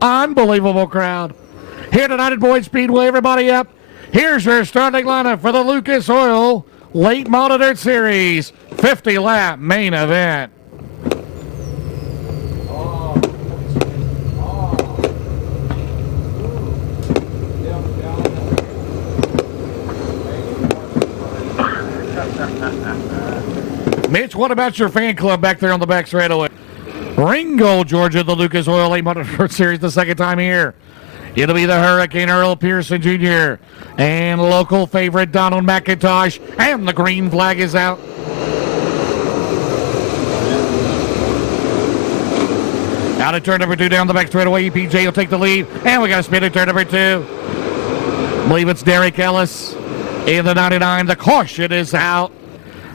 Unbelievable crowd. Here tonight at Boyd Speedway, everybody up. Here's your starting lineup for the Lucas Oil Late Model Dirt Series 50-lap main event. Mitch, what about your fan club back there on the back straightaway? Ringgold, Georgia, the Lucas Oil Late Model Dirt Series, the second time here. It'll be the Hurricane Earl Pearson Jr. and local favorite Donald McIntosh, and the green flag is out. Out of turn number 2 down the back straightaway. EPJ will take the lead, and we got a spin at turn number 2. I believe it's Derek Ellis in the 99. The caution is out.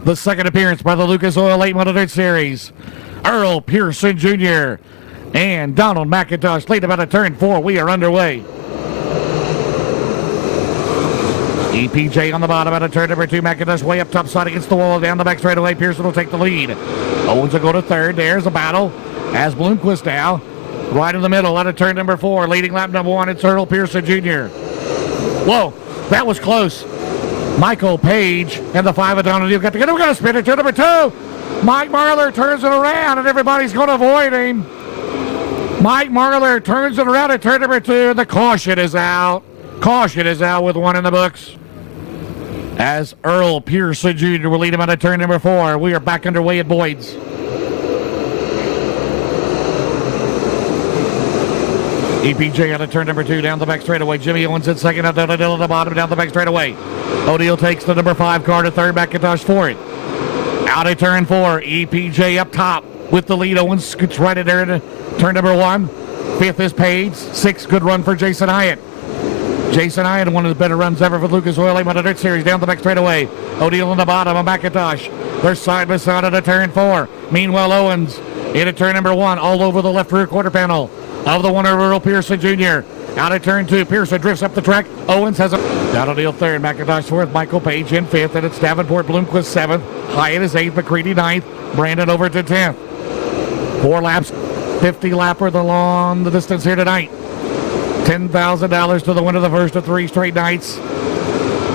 The second appearance by the Lucas Oil Late Model Dirt Series. Earl Pearson Jr. and Donald McIntosh lead about a turn 4. We are underway. EPJ on the bottom out of turn number 2. McIntosh way up top side against the wall. Down the back straightaway. Pearson will take the lead. Owens will go to third. There's a battle as Bloomquist now right in the middle out of turn number 4. Leading lap number 1. It's Earl Pearson Jr. Whoa, that was close. Michael Page and the 5 of Donald. You've got to get him. We're going to spin it. Turn number 2. Mike Marlar turns it around, and everybody's going to avoid him. Mike Marlar turns it around at turn number 2, and the caution is out. Caution is out with 1 in the books. As Earl Pearson Jr. will lead him out of turn number 4. We are back underway at Boyd's. EPJ out of turn number 2 down the back straightaway. Jimmy Owens in second. Out O'Neill at the bottom down the back straightaway. O'Neill takes the number 5 car to third. McIntosh for it. Out of turn 4. EPJ up top with the lead. Owens scoots right in there to turn number 1. 5th is Page. 6th, good run for Jason Hyatt. Jason Hyatt, one of the better runs ever for Lucas Oil Late Model Dirt Series. Down the back straightaway. O'Neill on the bottom of McIntosh. They're side by side at a turn 4. Meanwhile, Owens into turn number 1 all over the left rear quarter panel of the one of Earl Pearson Jr. Out of turn 2, Pearson drifts up the track. Owens has a down O'Neill third, McIntosh fourth, Michael Page in 5th, and it's Davenport Bloomquist 7th. Hyatt is 8th, McCready 9th, Brandon over to 10th. 4 laps, 50 lapper along the distance here tonight. $10,000 to the winner of the first of 3 straight nights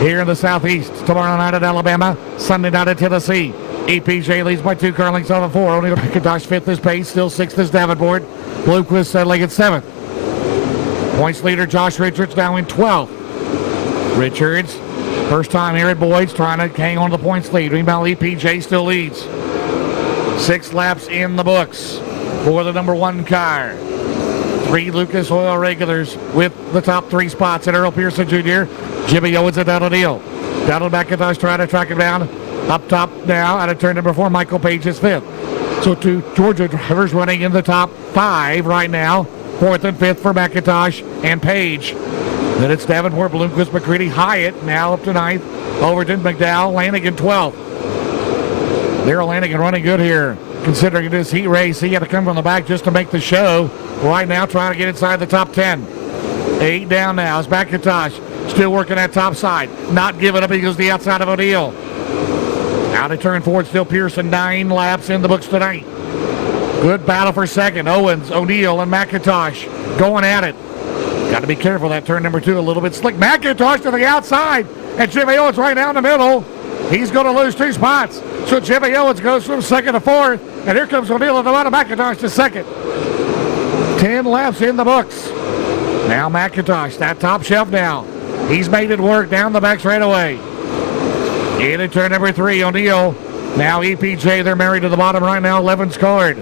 here in the Southeast. Tomorrow night at Alabama, Sunday night at Tennessee. EPJ leads by 2 car lengths out of 4. O'Neill McIntosh 5th is Page, still 6th is Davenport. Bloomquist settling at 7th. Points leader Josh Richards now in 12th. Richards, first time here at Boyd's, trying to hang on to the points lead. Meanwhile, EPJ still leads. 6 laps in the books for the number 1 car. 3 Lucas Oil regulars with the top 3 spots at Earl Pearson Jr. Jimmy Owens and Donald O'Neill. Donald McIntosh trying to track him down. Up top now out of turn number 4, Michael Page is 5th. So 2 Georgia drivers running in the top 5 right now. 4th and 5th for McIntosh and Page. Then it's Davenport, Bloomquist, McCready, Hyatt now up to 9th. Overton, McDowell, Lanigan 12th. Daryl Lanigan running good here. Considering this heat race, he had to come from the back just to make the show. Right now trying to get inside the top 10. 8 down now. It's McIntosh still working that top side. Not giving up. He goes to the outside of O'Neill. Out of turn 4, still Pearson. 9 laps in the books tonight. Good battle for second. Owens, O'Neill, and McIntosh going at it. Got to be careful. That turn number 2 a little bit slick. McIntosh to the outside. And Jimmy Owens right down the middle. He's going to lose 2 spots. So Jimmy Owens goes from 2nd to 4th. And here comes O'Neill at the bottom. McIntosh to 2nd. 10 laps in the books. Now McIntosh, that top shelf now. He's made it work down the back straightaway. Into turn number 3, O'Neill. Now EPJ, they're married to the bottom right now. 11's card.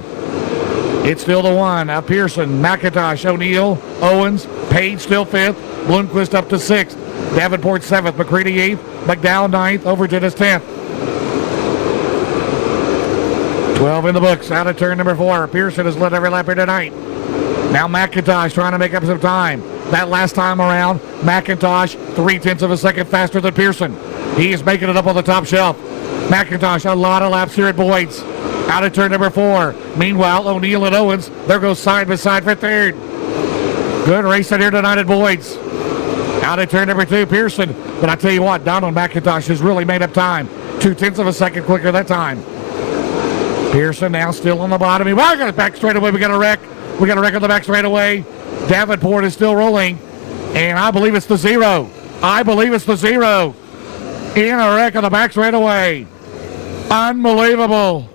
It's still the 1. Pearson, McIntosh, O'Neill, Owens, Page still 5th. Bloomquist up to 6th. Davenport 7th. McCready 8th. McDowell 9th. Overton is 10th. 12 in the books. Out of turn number 4. Pearson has led every lap here tonight. Now McIntosh trying to make up some time. That last time around, McIntosh 0.3 of a second faster than Pearson. He is making it up on the top shelf. McIntosh, a lot of laps here at Boyd's. Out of turn number 4. Meanwhile, O'Neill and Owens, they'll go side by side for 3rd. Good racing here tonight at Boyd's. Out of turn number 2, Pearson. But I tell you what, Donald McIntosh has really made up time. 0.2 of a second quicker that time. Pearson now still on the bottom. We got a back straightaway. We got a wreck. We got a wreck on the back straightaway. Davenport is still rolling, and I believe it's the zero. In a wreck on the back straightaway. Unbelievable.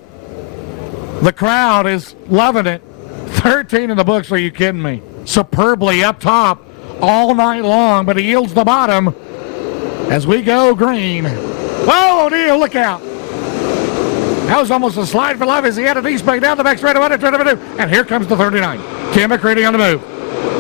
The crowd is loving it. 13 in the books, are you kidding me? Superbly up top all night long, but he yields the bottom as we go green. Whoa, O'Neal, look out. That was almost a slide for love as he had a D-spike down the back straightaway to turn number 2. And here comes the 39. Tim McCready on the move.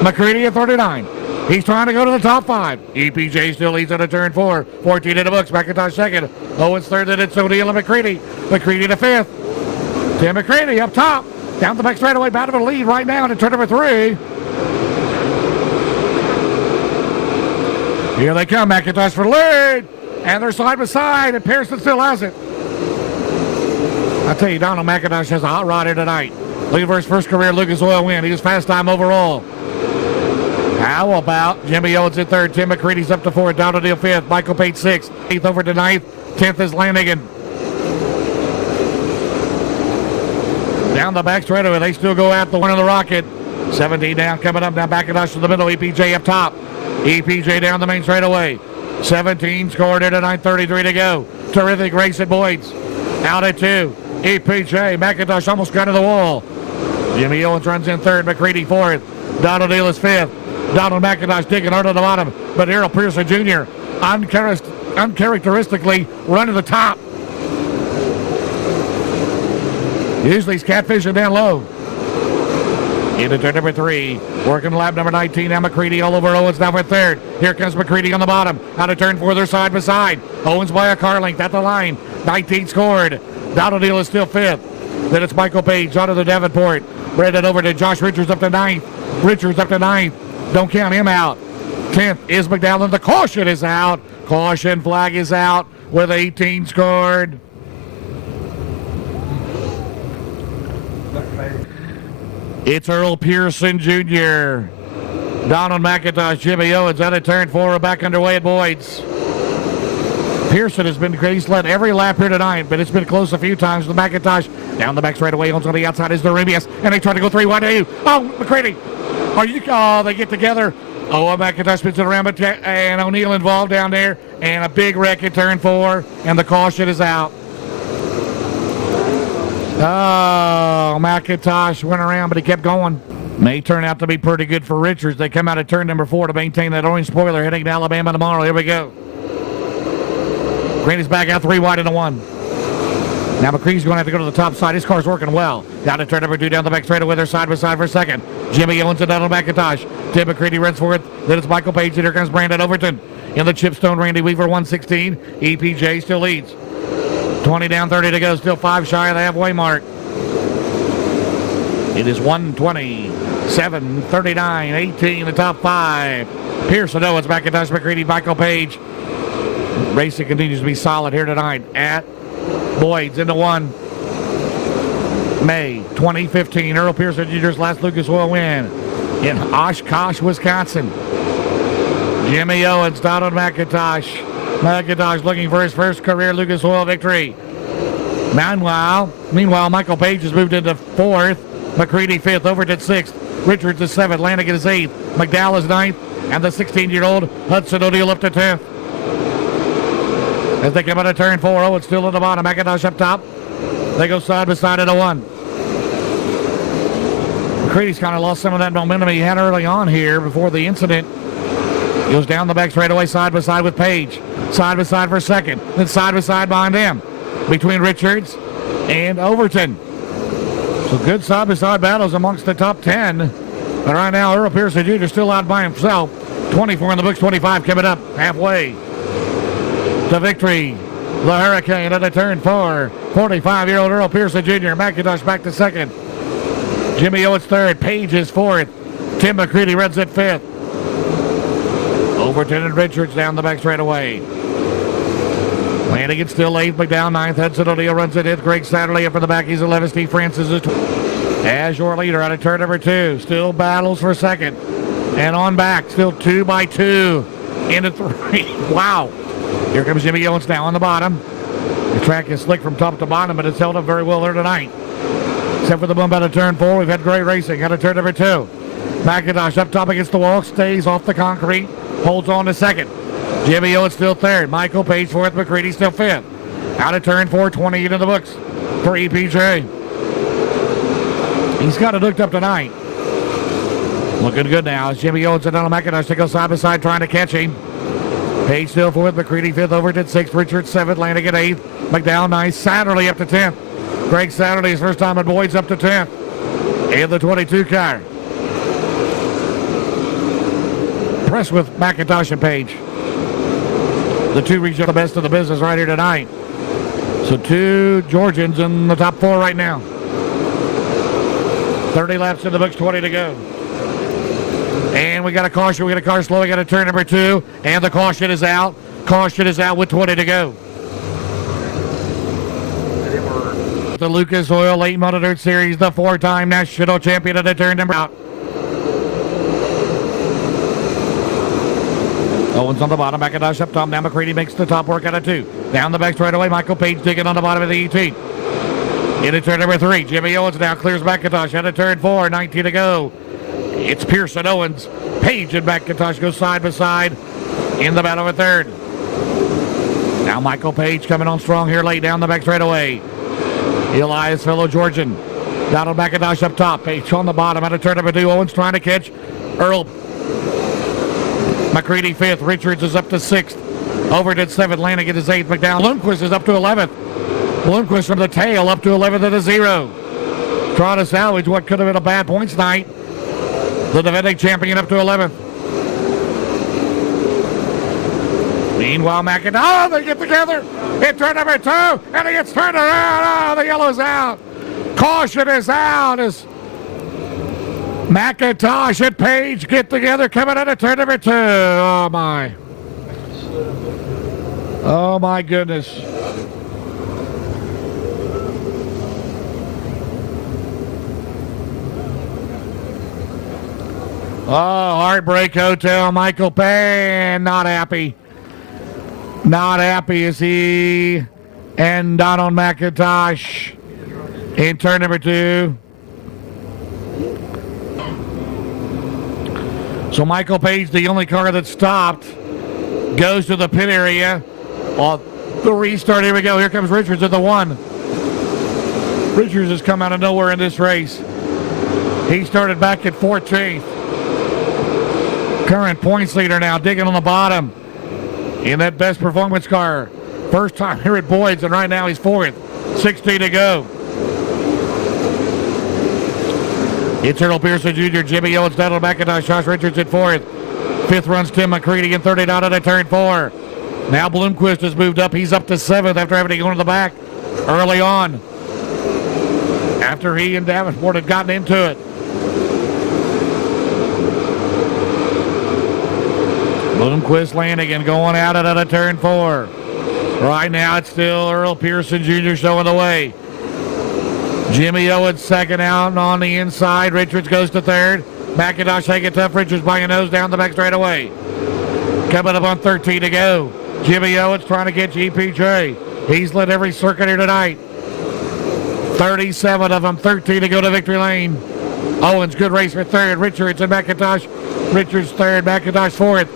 McCready at 39. He's trying to go to the top 5. EPJ still leads on a turn 4. 14 in the books. McIntosh second. Owens third, then it's O'Neal and McCready. McCready to 5th. Tim McCready up top. Down the back straightaway. About to lead right now into turn number 3. Here they come. McIntosh for the lead. And they're side by side. And Pearson still has it. I tell you, Donald McIntosh has a hot rod here tonight. Looking for his first career Lucas Oil win. He was fast time overall. How about Jimmy Owens in 3rd? Tim McCready's up to 4th. Donald O'Neal 5th. Michael Page 6th. 8th over to 9th. 10th is Lanigan. Down the back straightaway. They still go at the one of the Rocket. 17 down, coming up. Now McIntosh to the middle. EPJ up top. EPJ down the main straightaway. 17 scored at a 9:33 to go. Terrific race at Boyd's. Out at 2. EPJ. McIntosh almost got to the wall. Jimmy Owens runs in 3rd. McCready 4th. Donald O'Neal is 5th. Donald McIntosh digging hard to the bottom. But Errol Pearson Jr. uncharacteristically run to the top. Usually he's catfishing down low. Into turn number 3. Working lap number 19. Now McCready all over Owens now for 3rd. Here comes McCready on the bottom. Out of turn 4. They're side by side. Owens by a car length at the line. 19 scored. Donald O'Neal is still 5th. Then it's Michael Page onto the Davenport. Brandon over to Josh Richards up to 9th. Richards up to 9th. Don't count him out. 10th is McDowell. The caution is out. Caution flag is out with 18 scored. It's Earl Pearson Jr. Donald McIntosh, Jimmy Owens out of turn 4. We're back underway at Boyd's. Pearson has been great. He's led every lap here tonight, but it's been close a few times with McIntosh. Down the back straightaway. Owens on the outside is the Rubius. And they try to go 3 wide. Oh, McCready. Oh, they get together. Oh, McIntosh spins it around, and O'Neal involved down there. And a big wreck at turn 4. And the caution is out. Oh, McIntosh went around, but he kept going. May turn out to be pretty good for Richards. They come out of turn number 4 to maintain that orange spoiler heading to Alabama tomorrow. Here we go. Greeny's back out 3 wide into 1. Now McCready's going to have to go to the top side. His car's working well. Down to turn number 2, down the back straightaway. They're side by side for 2nd. Jimmy Owens and Donald McIntosh. Tim McCready runs for it. Then it's Michael Page, and here comes Brandon Overton. In the chipstone, Randy Weaver, 116. EPJ still leads. 20 down, 30 to go. Still 5 shy of the halfway mark. It is 127, 39, 18, the top 5. Pearson, Owens, McIntosh, McCready, Michael Page. Racing continues to be solid here tonight at Boyd's into 1. May 2015, Earl Pearson Jr.'s last Lucas Oil win in Oshkosh, Wisconsin. Jimmy Owens, Donald McIntosh. McIntosh looking for his first career Lucas Oil victory. Meanwhile, Michael Page has moved into 4th. McCready 5th, Overton 6th. Richards is 7th. Lanigan is 8th. McDowell is 9th. And the 16-year-old Hudson O'Neal up to 10th. As they come out of turn 4, Owens still at the bottom. McIntosh up top. They go side by side into 1. McCready's kind of lost some of that momentum he had early on here before the incident. Goes down the back straightaway side by side with Page. Side by side for 2nd. Then side by side behind him. Between Richards and Overton. So good side-by-side battles amongst the top 10. But right now, Earl Pearson Jr. still out by himself. 24 in the books, 25 coming up halfway to victory. The Hurricane at the turn 4. 45-year-old Earl Pearson Jr. McIntosh back to 2nd. Jimmy Owens 3rd. Page is 4th. Tim McCready runs at 5th. Overton and Richards down the back straightaway. Lanigan still 8th, McDowell 9th. Hudson O'Neal runs it 5th. Greg Satterley up in the back. He's 11th. Steve Francis is 12th. As your leader out of turn number 2. Still battles for 2nd. And on back. Still 2 by 2 into 3. Wow. Here comes Jimmy Owens now on the bottom. The track is slick from top to bottom, but it's held up very well there tonight. Except for the bump out of turn 4. We've had great racing out of turn number 2. McIntosh up top against the wall, stays off the concrete, holds on to second. Jimmy Owens still third. Michael Page fourth. McCready still fifth. Out of turn 4, 20 into the books for EPJ. He's got it hooked up tonight. Looking good now as Jimmy Owens and Donald McIntosh to go side by side trying to catch him. Page still fourth. McCready fifth. Overton sixth. Richards seventh. Lanigan eighth. McDowell ninth. Satterley up to 10th. Greg Satterley's first time at Boyd's up to 10th. In the 22 car. Press with McIntosh and Page. The two regional the best of the business right here tonight. So 2 Georgians in the top 4 right now. 30 laps in the books, 20 to go. And we got a caution. We got a car slow. We got a turn number 2. And the caution is out. Caution is out with 20 to go. The Lucas Oil Late Model Dirt Series, the 4-time national champion at the turn number out. Owens on the bottom, McIntosh up top. Now McCready makes the top work out of 2. Down the back straight away, Michael Page digging on the bottom of the 18. Into turn number 3, Jimmy Owens now clears McIntosh. Out of turn 4, 19 to go. It's Pearson Owens. Page and McIntosh go side by side in the battle for third. Now Michael Page coming on strong here late down the back straight away. Elias, fellow Georgian. Donald McIntosh up top. Page on the bottom. Out of turn number 2, Owens trying to catch Earl. McCready 5th. Richards is up to 6th. Overton 7th. Lanigan is 8th. McDowell. Bloomquist is up to 11th. Bloomquist from the tail up to 11th at a 0. Trying to salvage what could have been a bad points night. The defending champion up to 11th. Meanwhile, McIntosh, they get together in turn number 2, and he gets turned around. Oh, the yellow's out. Caution is out as McIntosh and Page get together coming out of turn number 2. Oh, my. Oh, my goodness. Oh, Heartbreak Hotel, Michael Payne, not happy. Not happy is he and Donald McIntosh in turn number 2. So Michael Page, the only car that stopped, goes to the pit area. On the restart, here we go. Here comes Richards at the 1. Richards has come out of nowhere in this race. He started back at 14th. Current points leader now digging on the bottom in that best performance car. First time here at Boyd's, and right now he's 4th. 16 to go. It's Earl Pearson Jr., Jimmy Owens, Donald McIntosh, Josh Richards at 4th. 5th runs Tim McCready in 30 out of turn 4. Now Bloomquist has moved up. He's up to 7th after having to go to the back early on. After he and Davenport had gotten into it. Bloomquist Lanigan going out of turn 4. Right now it's still Earl Pearson Jr. showing the way. Jimmy Owens second out on the inside. Richards goes to 3rd. McIntosh taking tough. Richards by a nose down the back straight away. Coming up on 13 to go. Jimmy Owens trying to get GPJ. He's led every circuit here tonight. 37 of them, 13 to go to victory lane. Owens, good race for 3rd. Richards and McIntosh. Richards 3rd, McIntosh 4th.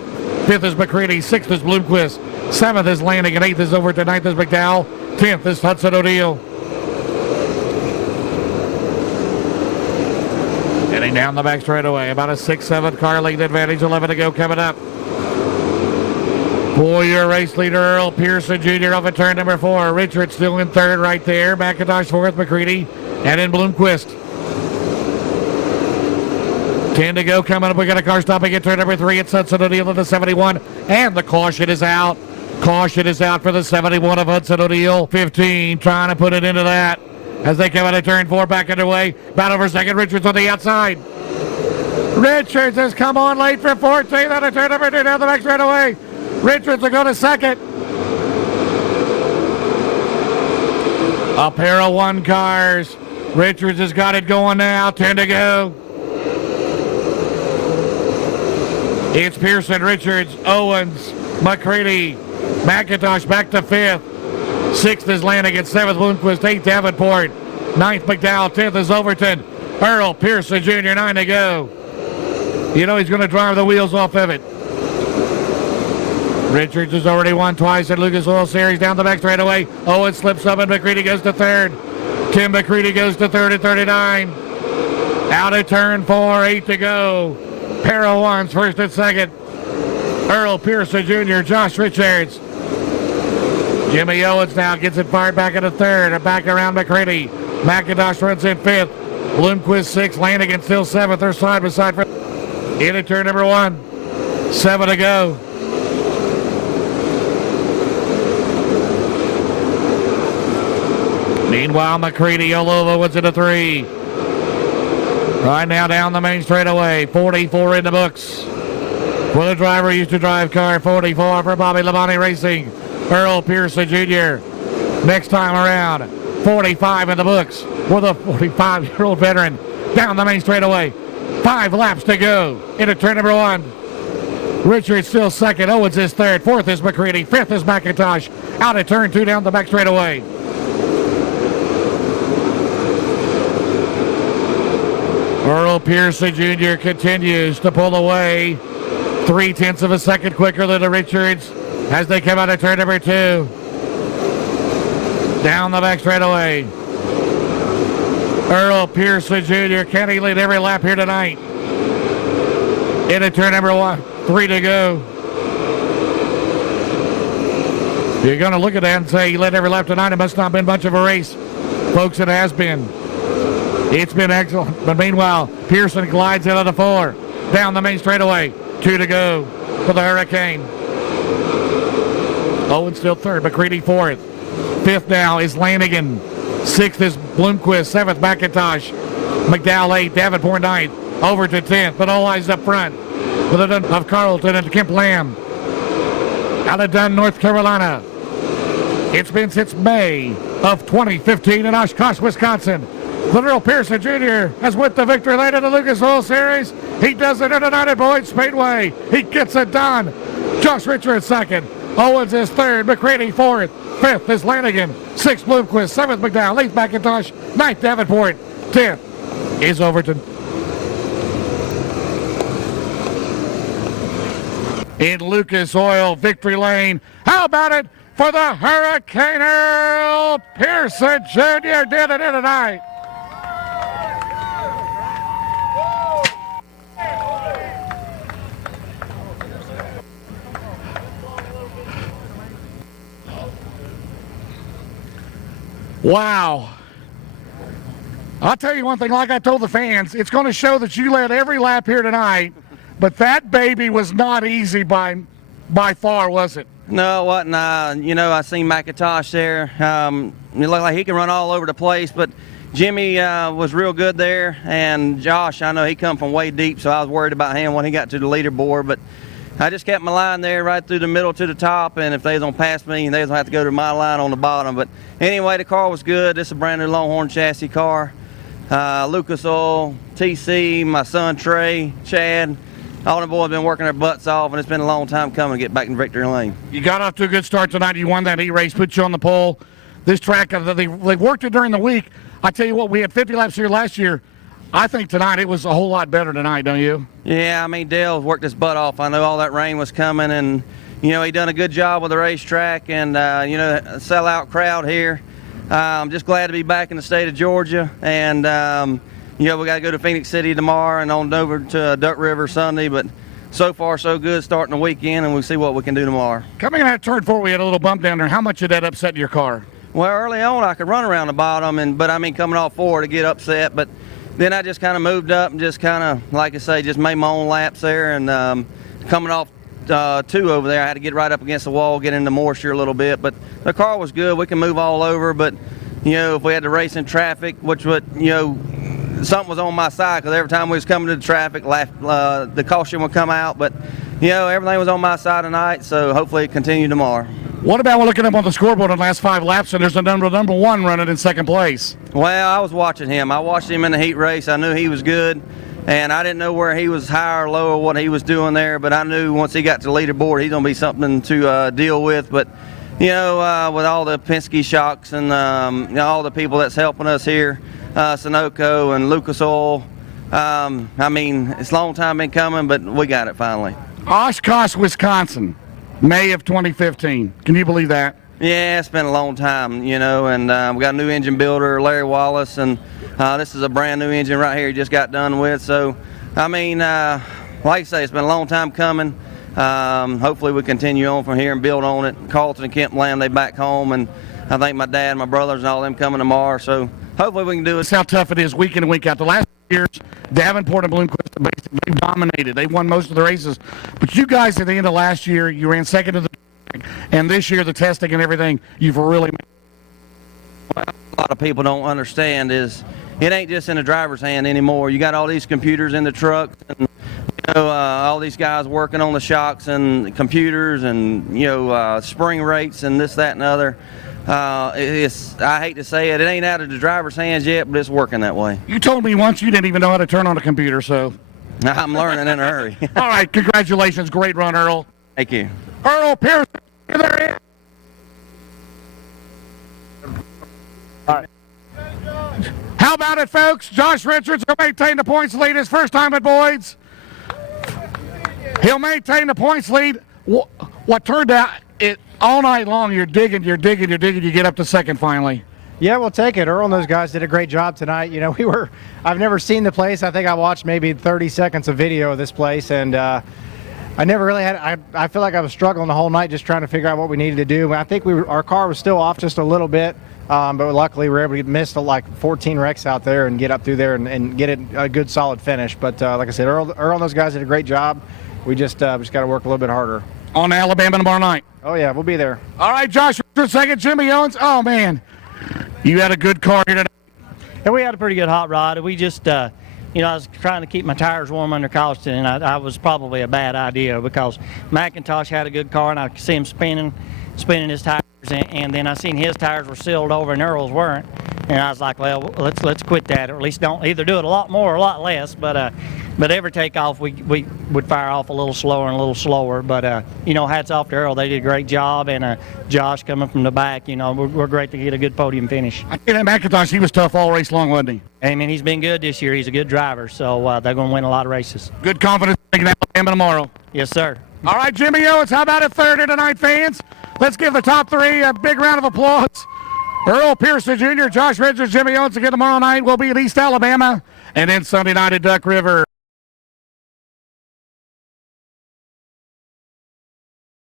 5th is McCready, 6th is Bloomquist. 7th is Lanigan, 8th is Overton, 9th is McDowell. 10th is Hudson O'Neill. Getting down the back straightaway. About a 6-7 car lead advantage. 11 to go coming up. Four-year race leader Earl Pearson Jr. off at turn number 4. Richards still in 3rd right there. McIntosh 4th, McCready, and then Bloomquist. 10 to go coming up. We got a car stopping at turn number 3. It's Hudson O'Neill at the 71. And the caution is out. Caution is out for the 71 of Hudson O'Neill. 15 trying to put it into that. As they come out of turn 4, back underway. Battle for second. Richards on the outside. Richards has come on late for 14. Out of turn number 2 down the back straight away. Richards will go to second. A pair of 1 cars. Richards has got it going now. 10 to go. It's Pearson, Richards, Owens, McCready, McIntosh back to 5th. 6th is Lanigan, 7th Bloomquist, 8th Davenport, 9th McDowell, 10th is Overton. Earl Pearson Jr., 9 to go. You know he's going to drive the wheels off of it. Richards has already won twice at Lucas Oil Series down the back straightaway. Owen slips up and McCready goes to third. Tim McCready goes to third at 39. Out of turn 4, 8 to go. Pair of ones, first and second. Earl Pearson Jr., Josh Richards. Jimmy Owens now gets it fired back into third and back around McCready. McIntosh runs in fifth. Bloomquist 6, Lanigan still seventh. They're side by side. Into turn number 1. 7 to go. Meanwhile, McCready all over what's into 3. Right now down the main straightaway. 44 in the books. For the driver used to drive car 44 for Bobby Labonte Racing. Earl Pearson Jr. Next time around, 45 in the books for the 45-year-old veteran. Down the main straightaway. 5 laps to go into turn number 1. Richards still second. Owens is third. Fourth is McCready. Fifth is McIntosh. Out of turn 2 down the back straightaway. Earl Pearson Jr. continues to pull away. 0.3 of a second quicker than the Richards as they come out of turn number 2. Down the back straightaway. Earl Pearson Jr. Can he lead every lap here tonight? Into turn number 1. 3 to go. You're going to look at that and say he led every lap tonight. It must not have been much of a race. Folks, it has been. It's been excellent. But meanwhile, Pearson glides out of the 4. Down the main straightaway. 2 to go for the Hurricane. Owen still third. McCready fourth. Fifth now is Lanigan. Sixth is Bloomquist. Seventh, McIntosh. McDowell 8th. Davenport 9th. Over to 10th. But all eyes up front for the of Carlton and Kemp Lamb. Out of Dunn, North Carolina. It's been since May of 2015 in Oshkosh, Wisconsin. Earl Pearson Jr. has won the victory late in the Lucas Oil Series. He does it in tonight at Boyd Speedway. He gets it done. Josh Richards second. Owens is third. McCready fourth. Fifth is Lanigan. Sixth, Bloomquist. Seventh, McDowell. Eighth, McIntosh. Ninth, Davenport. 10th is Overton. In Lucas Oil Victory Lane. How about it for the Hurricane? Earl Pearson Jr. did it in tonight. Wow. I'll tell you one thing, like I told the fans, it's going to show that you led every lap here tonight, but that baby was not easy by far, was it? No, it wasn't. I seen McIntosh there. It looked like he can run all over the place, but Jimmy was real good there, and Josh, I know he come from way deep, so I was worried about him when he got to the leaderboard, but I just kept my line there right through the middle to the top, and if they was going to pass me, they was going to have to go to my line on the bottom. But anyway, the car was good. This is a brand new Longhorn chassis car. Lucas Oil, TC, my son Trey, Chad, all the boys have been working their butts off, and it's been a long time coming to get back in victory lane. You got off to a good start tonight. You won that heat race, put you on the pole. This track, they worked it during the week. I tell you what, we had 50 laps here last year. I think tonight it was a whole lot better tonight, don't you? Yeah, I mean, Dale's worked his butt off. I know all that rain was coming, and, he done a good job with the racetrack and, a sellout crowd here. I'm just glad to be back in the state of Georgia, and, we got to go to Phoenix City tomorrow and on over to Duck River Sunday, but so far so good starting the weekend, and we'll see what we can do tomorrow. Coming out of turn 4, we had a little bump down there. How much did that upset your car? Well, early on I could run around the bottom, but coming off 4 to get upset, but then I just kind of moved up and just kind of, like I say, just made my own laps there. And coming off 2 over there, I had to get right up against the wall, get in the moisture a little bit. But the car was good. We can move all over. But, if we had to race in traffic, which would, something was on my side because every time we was coming to the traffic, the caution would come out. But, everything was on my side tonight, so hopefully it continued tomorrow. What about looking up on the scoreboard in the last 5 laps, and there's a number 1 running in second place? Well, I was watching him. I watched him in the heat race. I knew he was good, and I didn't know where he was high or low or what he was doing there, but I knew once he got to the leaderboard, he's going to be something to deal with. But, with all the Penske shocks and all the people that's helping us here, Sunoco and Lucas Oil, I mean, it's a long time been coming, but we got it finally. Oshkosh, Wisconsin, May of 2015. Can you believe that? Yeah, it's been a long time, you know, and we got a new engine builder, Larry Wallace, and this is a brand new engine right here he just got done with. So, I mean, like I say, it's been a long time coming. Hopefully we continue on from here and build on it. Carlton and Kemp Lamb, they back home, and I think my dad, my brothers, and all them coming tomorrow. So hopefully we can do it. That's how tough it is week in and week out. The last years, Davenport and Bloomquist, they've dominated. They won most of the races. But you guys, at the end of last year, you ran second to the and this year, the testing and everything, you've really a lot of people don't understand is it ain't just in the driver's hand anymore. You got all these computers in the trucks, and you know, all these guys working on the shocks and computers, and you know, spring rates and this, that, and other. I hate to say it, it ain't out of the driver's hands yet, but it's working that way. You told me once you didn't even know how to turn on a computer, so. I'm learning in a hurry. All right, congratulations. Great run, Earl. Thank you. Earl Pearson. There All right. How about it, folks? Josh Richards will maintain the points lead his first time at Boyd's. He'll maintain the points lead. What turned out, it all night long, you're digging, you get up to second finally. Yeah, we'll take it. Earl and those guys did a great job tonight. You know, I've never seen the place. I think I watched maybe 30 seconds of video of this place, and I never really had. I feel like I was struggling the whole night just trying to figure out what we needed to do. I think our car was still off just a little bit, but luckily we were able to miss like 14 wrecks out there and get up through there and get it a good solid finish. But like I said, Earl and those guys did a great job. We just got to work a little bit harder. On to Alabama tomorrow night. Oh yeah, we'll be there. All right, Josh Richards second, Jimmy Owens. Oh man, you had a good car here today. And we had a pretty good hot rod. We just. You know, I was trying to keep my tires warm under caution, and I was probably a bad idea because McIntosh had a good car, and I could see him spinning his tires, and then I seen his tires were sealed over and Earl's weren't, and I was like, well, let's quit that, or at least don't either do it a lot more or a lot less. But every takeoff we would fire off a little slower. But you know, hats off to Earl. They did a great job, and Josh coming from the back. You know, we're great to get a good podium finish. I think that McIntosh, he was tough all race long, wasn't he? I mean, he's been good this year. He's a good driver, so they're going to win a lot of races. Good confidence taking Alabama tomorrow. Yes, sir. All right, Jimmy Owens, how about a third here tonight, fans? Let's give the top three a big round of applause. Earl Pearson Jr., Josh Richards, Jimmy Owens again tomorrow night. We'll be at East Alabama, and then Sunday night at Duck River.